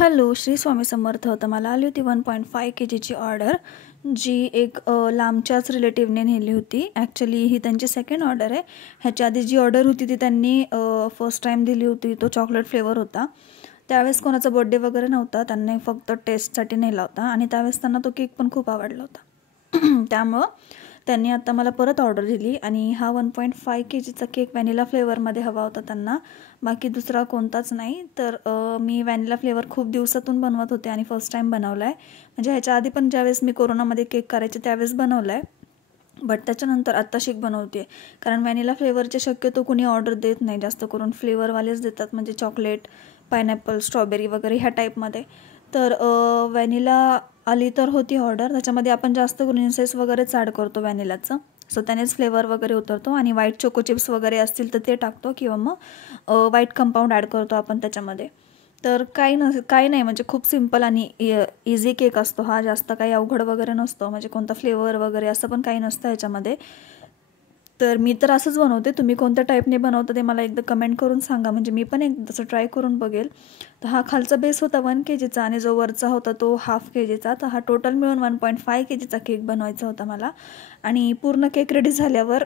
Hello, Shri Swami Samarth. तर मला आली होती 1.5 kgची ऑर्डर, जी एक लांबच्याच रिलेटिव्हने नेली होती. ॲक्च्युली ही त्यांची सेकंड ऑर्डर आहे. ह्याच्या आधी जी ऑर्डर होती ती त्यांनी फर्स्ट टाईम दिली होती. तो चॉकलेट फ्लेवर होता. त्यावेळेस कोणाचा बर्थडे वगैरे नव्हता, त्यांनी फक्त टेस्टसाठी नेला होता आणि त्यावेळेस त्यांना तो केक पण खूप आवडला होता. त्यामुळं त्यांनी आता मला परत ऑर्डर दिली आणि हा 1.5 kgचा केक व्हॅनिला फ्लेवरमध्ये हवा होता त्यांना, बाकी दुसरा कोणताच नाही. तर मी व्हॅनिला फ्लेवर खूप दिवसातून बनवत होते आणि फर्स्ट टाईम बनवला आहे. म्हणजे ह्याच्या आधी पण ज्यावेळेस मी कोरोनामध्ये केक करायचे त्यावेळेस बनवला आहे, बट त्याच्यानंतर आत्ता शिक बनवते. कारण व्हॅनिला फ्लेवरचे शक्यतो कुणी ऑर्डर देत नाही, जास्त करून फ्लेवरवालेच देतात, म्हणजे चॉकलेट, पायनॅपल, स्ट्रॉबेरी वगैरे ह्या टाईपमध्ये. तर व्हॅनिला आली तर होती ऑर्डर. त्याच्यामध्ये आपण जास्त करून इन्सेस वगैरेच ॲड करतो व्हॅनिलाचं, सो त्यानेच फ्लेवर वगैरे उतरतो. आणि व्हाईट चोको चिप्स वगैरे असतील तर ते टाकतो, किंवा मग व्हाईट कंपाऊंड ॲड करतो आपण त्याच्यामध्ये. तर काही नाही, म्हणजे खूप सिम्पल आणि इझी केक असतो हा. जास्त काही अवघड वगैरे नसतो, म्हणजे कोणता फ्लेवर वगैरे असं पण काही नसतं ह्याच्यामध्ये. तर मी तर असंच बनवते. तुम्ही कोणत्या टाईपने बनवता ते मला एकदा कमेंट करून सांगा, म्हणजे मी पण एक तसं ट्राय करून बघेल. तर हा खालचा बेस होता 1 kgचा आणि जो वरचा होता तो 1/2 kgचा. तर हा टोटल मिळून 1.5 kgचा केक बनवायचा होता मला. आणि पूर्ण केक रेडी झाल्यावर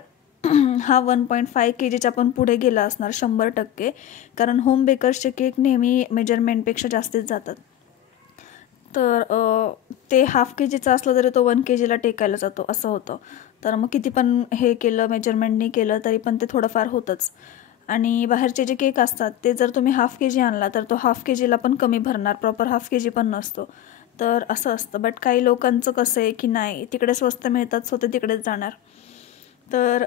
हा 1.5 kgच्या पण पुढे गेला असणार 100%, कारण होम बेकर्सचे केक नेहमी मेजरमेंटपेक्षा जास्तीच जातात. तर ते 1/2 kgचा असलं तरी तो 1 kgला टेकायला जातो, असं होतं. तर मग किती पण हे केलं, मेजरमेंटनी केलं तरी पण ते थोडंफार होतंच. आणि बाहेरचे जे केक असतात ते जर तुम्ही 1/2 kg आणला तर तो 1/2 kgला पण कमी भरणार, प्रॉपर 1/2 kg पण नसतो. तर असं असतं. बट काही लोकांचं कसं आहे की नाही, तिकडे स्वस्त मिळतात सो ते तिकडेच जाणार. तर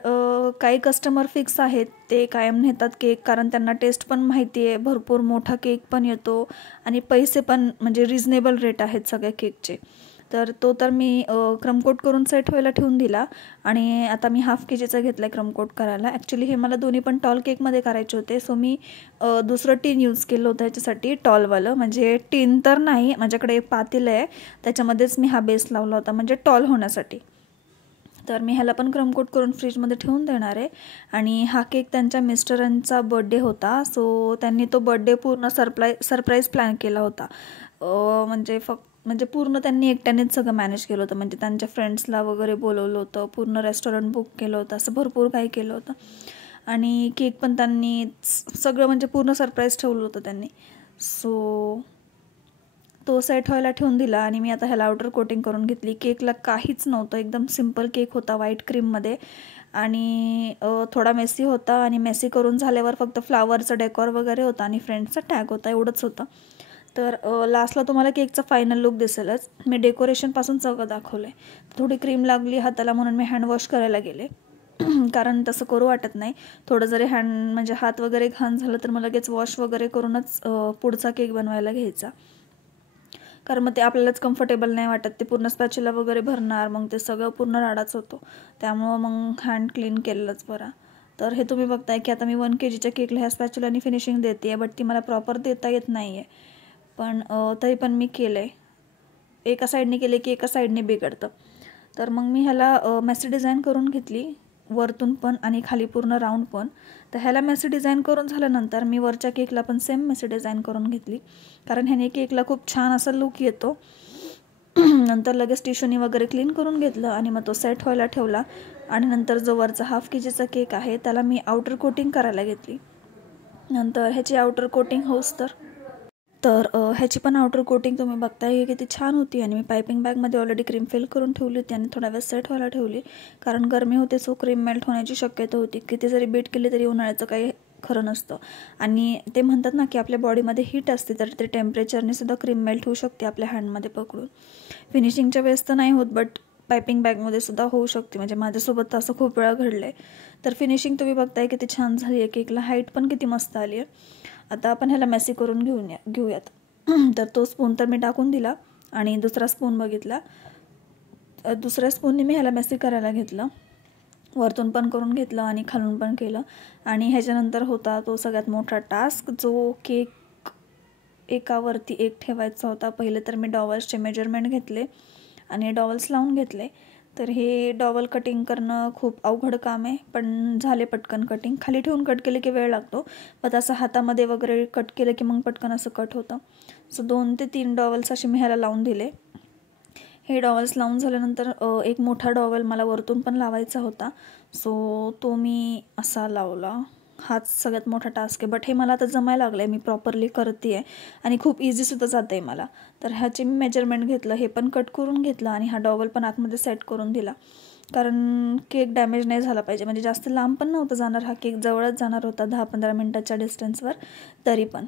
काही कस्टमर फिक्स आहेत, ते कायम नेतात केक, कारण त्यांना टेस्ट पण माहिती आहे, भरपूर मोठा केक पण येतो आणि पैसे पण म्हणजे रिजनेबल रेट आहेत सगळ्या केकचे. तर तो तर मी क्रमकोट करून सेट व्हायला ठेवून दिला. आणि आता मी 1/2 kgचा घेतला आहे क्रमकोट करायला. ॲक्च्युली हे मला दोन्ही पण टॉल केकमध्ये करायचे होते, सो मी दुसरं टीन यूज केलं होतं ह्याच्यासाठी, टॉलवालं. म्हणजे टीन तर नाही, माझ्याकडे एक पातेलं आहे, त्याच्यामध्येच मी हा बेस लावला होता, म्हणजे टॉल होण्यासाठी. तर मी ह्याला पण क्रमकोट करून फ्रीजमध्ये ठेवून देणार आहे. आणि हा केक त्यांच्या मिस्टरांचा बर्थडे होता, सो त्यांनी तो बर्थडे पूर्ण सरप्राईज प्लॅन केला होता. म्हणजे पूर्ण त्यांनी एकट्यानेच सगळं मॅनेज केलं होतं. म्हणजे त्यांच्या फ्रेंड्सला वगैरे बोलवलं होतं, पूर्ण रेस्टॉरंट बुक केलं होतं, असं भरपूर काही केलं होतं. आणि केक पण त्यांनी सगळं म्हणजे पूर्ण सरप्राईज ठेवलं होतं त्यांनी. सो तो सेट व्हायला ठेवून दिला आणि मी आता ह्याला आउटर कोटिंग करून घेतली. केकला काहीच नव्हतं, एकदम सिम्पल केक होता व्हाईट क्रीममध्ये. आणि थोडा मेसी होता, आणि मेसी करून झाल्यावर फक्त फ्लावरचं डेकोर वगैरे होता आणि फ्रेंड्सचा टॅग होता, एवढंच होतं. तर लास्टला तुम्हाला केकचा फायनल लुक दिसेलच. मी डेकोरेशनपासून सगळं दाखवलं आहे. थोडी क्रीम लागली हाताला म्हणून मी हँडवॉश करायला गेले, कारण तसं करू वाटत नाही. थोडं जरी म्हणजे हात वगैरे घाण झालं तर मग लगेच वॉश वगैरे करूनच पुढचा केक बनवायला घ्यायचा, कारण मग ते आपल्यालाच कम्फर्टेबल नाही वाटत. ते पूर्ण स्पॅच्युला वगैरे भरणार, मग ते सगळं पूर्ण राडाच होतो. त्यामुळं मग हँड क्लीन केलेलंच बरा. तर हे तुम्ही बघताय की आता मी 1 kgच्या केकला ह्या स्पॅच्युलानी फिनिशिंग देते आहे, बट ती मला प्रॉपर देता येत नाही आहे. पण तरी पण मी केलं आहे. एका साईडने केले की एका साईडने बिघडतं. तर मग मी ह्याला मेसी डिझाईन करून घेतली, वरतून पण आणि खाली पूर्ण राऊंड पण. तर ह्याला मेसी डिझाईन करून झाल्यानंतर मी वरच्या केकला पण सेम मेसी डिझाईन करून घेतली, कारण ह्याने केकला खूप छान असा लुक येतो. नंतर लगेच टिश्यूनी वगैरे क्लीन करून घेतलं आणि मग तो सेट व्हायला ठेवला. आणि नंतर जो वरचा 1/2 kgचा केक आहे त्याला मी आउटर कोटिंग करायला घेतली. नंतर ह्याची आउटर कोटिंग होऊस तर ह्याची पण आउटर कोटिंग तुम्ही बघताय किती छान होती. आणि मी पायपिंग बॅगमध्ये ऑलरेडी क्रीम फिल करून ठेवली होती आणि थोडा वेळ सेट व्हायला ठेवली, कारण गरमी होते सो क्रीम मेल्ट होण्याची शक्यता होती. किती जरी बीट केली तरी उन्हाळ्याचं काही खरं नसतं. आणि ते म्हणतात ना की आपल्या बॉडीमध्ये हीट असते, तर ते टेम्परेचरने सुद्धा क्रीम मेल्ट होऊ शकते आपल्या हँडमध्ये पकडून. फिनिशिंगच्या वेळेस तर नाही होत, बट पायपिंग बॅगमध्ये सुद्धा होऊ शकते. म्हणजे माझ्यासोबत तर असं खूप वेळा घडलं आहे. तर फिनिशिंग तुम्ही बघताय किती छान झाली आहे. केकला हाईट पण किती मस्त आली आहे. आता आपण ह्याला मेसी करून घेऊयात. तर तो स्पून तर मी टाकून दिला आणि दुसरा स्पून बघितला. दुसऱ्या स्पूनने मी ह्याला मेसी करायला घेतलं, वरतून पण करून घेतलं आणि खालून पण केलं. आणि ह्याच्यानंतर होता तो सगळ्यात मोठा टास्क, जो केक एकावरती एक ठेवायचा होता. पहिले तर मी डॉवल्सचे मेजरमेंट घेतले आणि डॉवल्स लावून घेतले. तर हे डॉवल कटिंग करणं खूप अवघड काम आहे, पण झाले पटकन कटिंग. खाली ठेवून कट केले की वेळ लागतो, पण असं हातामध्ये वगैरे कट केलं की मग पटकन असं कट होतं. सो 2 ते 3 डॉवेल्स असे मी ह्याला लावून दिले. हे डॉवेल्स लावून झाल्यानंतर एक मोठा डॉवेल मला वरतून पण लावायचा होता, सो तो मी असा लावला. हाच सगळ्यात मोठा टास्क आहे, बट हे मला आता जमायला लागलं आहे, मी प्रॉपरली करते आहे आणि खूप इझीसुद्धा जातं आहे मला. तर ह्याचे मी मेजरमेंट घेतलं, हे पण कट करून घेतलं आणि हा डॉवेल पण आतमध्ये सेट करून दिला, कारण केक डॅमेज नाही झाला पाहिजे. म्हणजे जास्त लांब पण नव्हता जाणार, हा केक जवळच जाणार होता 10-15 मिनटाच्या डिस्टन्सवर तरी पण.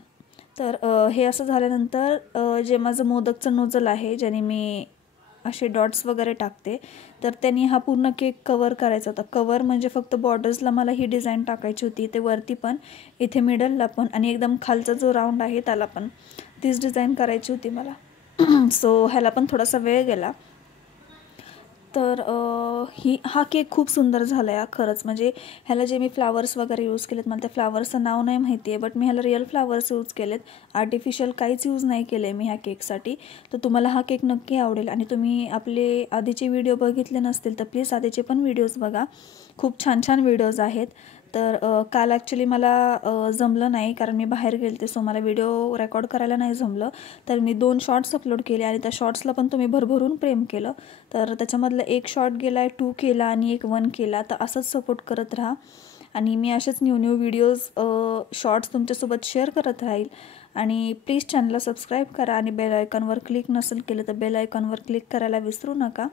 तर हे असं झाल्यानंतर जे माझं मोदकचं नोझल आहे, ज्याने मी असे डॉट्स वगैरे टाकते, तर त्यांनी हा पूर्ण केक कवर करायचा होता. कवर म्हणजे फक्त बॉर्डर्सला मला ही डिझाईन टाकायची होती, ते वरती पण, इथे मिडलला पण आणि एकदम खालचा जो राऊंड आहे त्याला पण तीच डिझाईन करायची होती मला. सो ह्याला पण थोडासा वेळ गेला. तर हा केक खूप सुंदर झाला आहे खरंच. म्हणजे ह्याला जे मी फ्लावर्स वगैरे यूज केलेत, मला त्या फ्लावर्सचं नाव नाही माहिती आहे, बट मी ह्याला रिअल फ्लावर्स यूज केलेत, आर्टिफिशियल काहीच यूज नाही केलं आहे मी ह्या केकसाठी. तर तुम्हाला हा केक नक्की आवडेल. आणि तुम्ही आपले आधीचे व्हिडिओ बघितले नसतील तर प्लीज आधीचे पण व्हिडिओज बघा, खूप छान छान व्हिडिओज आहेत. तर काल ॲक्च्युली मला जमलं नाही, कारण मी बाहेर गेले, सो मला व्हिडिओ रेकॉर्ड करायला नाही जमलं. तर मी 2 शॉर्ट्स अपलोड केले आणि त्या शॉर्ट्सला पण तुम्ही भरभरून प्रेम केलं. तर त्याच्यामधलं एक शॉर्ट गेला आहे, 2 केला आणि एक 1 केला. तर असंच सपोर्ट करत राहा आणि मी असेच न्यू व्हिडिओज शॉर्ट्स तुमच्यासोबत शेअर करत राहील. आणि प्लीज चॅनलला सबस्क्राईब करा आणि बेल आयकॉनवर क्लिक नसेल केलं तर बेल आयकॉनवर क्लिक करायला विसरू नका,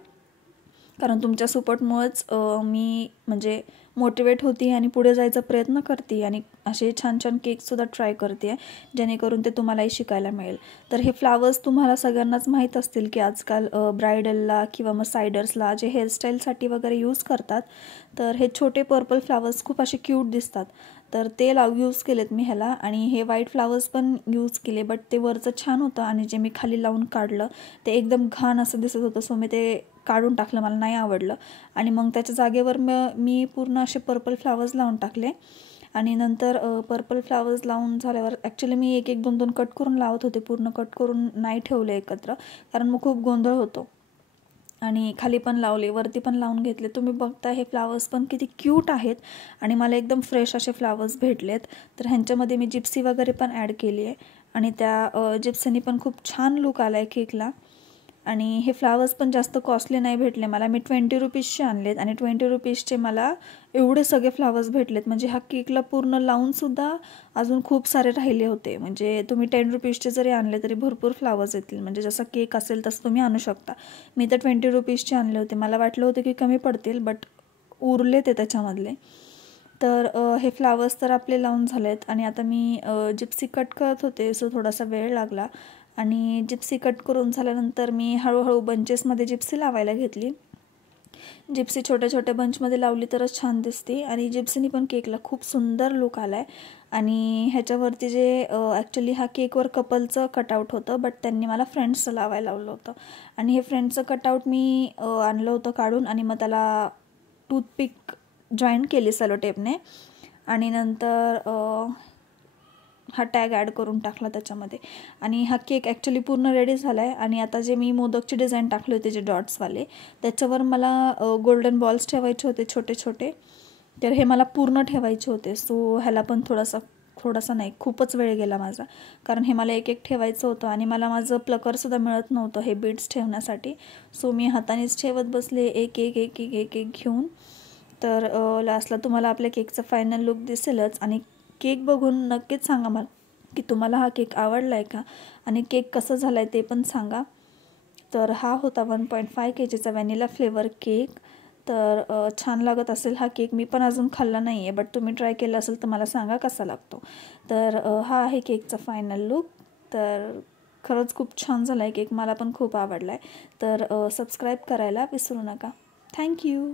कारण तुमच्या सपोर्टमुळेच मी म्हणजे मोटिवेट होती आणि पुढे जायचा प्रयत्न करते आणि असे छान छान केकसुद्धा ट्राय करते आहे, जेणेकरून ते तुम्हालाही शिकायला मिळेल. तर हे फ्लावर्स तुम्हाला सगळ्यांनाच माहीत असतील की आजकाल ब्रायडलला किंवा मग सायडर्सला जे हेअरस्टाईलसाठी वगैरे यूज करतात, तर हे छोटे पर्पल फ्लावर्स खूप असे क्यूट दिसतात. तर ते यूज केलेत मी ह्याला. आणि हे व्हाईट फ्लावर्स पण यूज केले, बट ते वरचं छान होतं आणि जे मी खाली लावून काढलं ते एकदम घाण असं दिसत होतं, सो मी ते काढून टाकलं, मला नाही आवडलं. आणि मग त्याच्या जागेवर मी पूर्ण असे पर्पल फ्लावर्स लावून टाकले. आणि नंतर पर्पल फ्लावर्स लावून झाल्यावर ॲक्च्युली मी एक 2 कट करून लावत होते, पूर्ण कट करून नाही ठेवले एकत्र, कारण मग खूप गोंधळ होतो. आणि खाली पण लावले, वरती पण लावून घेतले. तुम्ही बघता हे फ्लावर्स पण किती क्यूट आहेत आणि मला एकदम फ्रेश असे फ्लावर्स भेटलेत. तर ह्यांच्यामध्ये मी जिप्सी वगैरे पण ॲड केली आहे आणि त्या जिप्सीनी पण खूप छान लुक आला आहे केकला. आणि हे फ्लावर्स पण जास्त कॉस्टली नाही भेटले मला, मी 20 रुपीजचे आणलेत आणि 20 रुपीजचे मला एवढे सगळे फ्लावर्स भेटलेत. म्हणजे हा केकला पूर्ण लावूनसुद्धा अजून खूप सारे राहिले होते. म्हणजे तुम्ही 10 रुपीजचे जरी आणले तरी भरपूर फ्लावर्स येतील, म्हणजे जसा केक असेल तसं तुम्ही आणू शकता. मी तर 20 रुपीजचे आणले होते, मला वाटलं होतं की कमी पडतील, बट उरले ते त्याच्यामधले. तर हे फ्लावर्स तर आपले लावून झालेत आणि आता मी जिप्सी कट करत होते, सो थोडासा वेळ लागला. आणि जिप्सी कट करून झाल्यानंतर मी हळूहळू बंचेसमध्ये जिप्सी लावायला घेतली. जिप्सी छोट्या छोट्या बंचमध्ये लावली तरच छान दिसते आणि जिप्सीनी पण केकला खूप सुंदर लुक आला आहे. आणि ह्याच्यावरती जे ॲक्च्युली हा केकवर कपलचं कटआउट होतं, बट त्यांनी मला फ्रेंड्सचं लावायला लावलं होतं. आणि हे फ्रेंड्सचं कटआउट मी आणलं होतं काढून आणि मग त्याला टूथपिक जॉईन केली सेलोटेपने आणि नंतर हा टॅग ॲड करून टाकला त्याच्यामध्ये. आणि हा केक ॲक्च्युली पूर्ण रेडी झाला आहे. आणि आता जे मी मोदकची डिझाईन टाकले होते जे डॉट्सवाले, त्याच्यावर मला गोल्डन बॉल्स ठेवायचे होते छोटे छोटे, तर हे मला पूर्ण ठेवायचे होते. सो ह्याला पण थोडासा नाही, खूपच वेळ गेला माझा, कारण हे मला एक ठेवायचं होतं आणि मला माझं प्लकरसुद्धा मिळत नव्हतं हे बीड्स ठेवण्यासाठी. सो मी हातानेच ठेवत बसले एक घेऊन. तर लास्टला तुम्हाला आपल्या केकचं फायनल लुक दिसेलच. आणि केक बघून नक्कीच सांगा मला की तुम्हाला हा केक आवडला आहे का आणि केक कसं झाला आहे ते पण सांगा. तर हा होता 1.5 kgचा व्हॅनिला फ्लेवर केक. तर छान लागत असेल हा केक, मी पण अजून खाल्ला नाही आहे, बट तुम्ही ट्राय केला असेल तर मला सांगा कसा लागतो. तर हा आहे केकचा फायनल लुक. तर खरंच खूप छान झाला आहे केक, मला पण खूप आवडला आहे. तर सबस्क्राईब करायला विसरू नका. थँक्यू.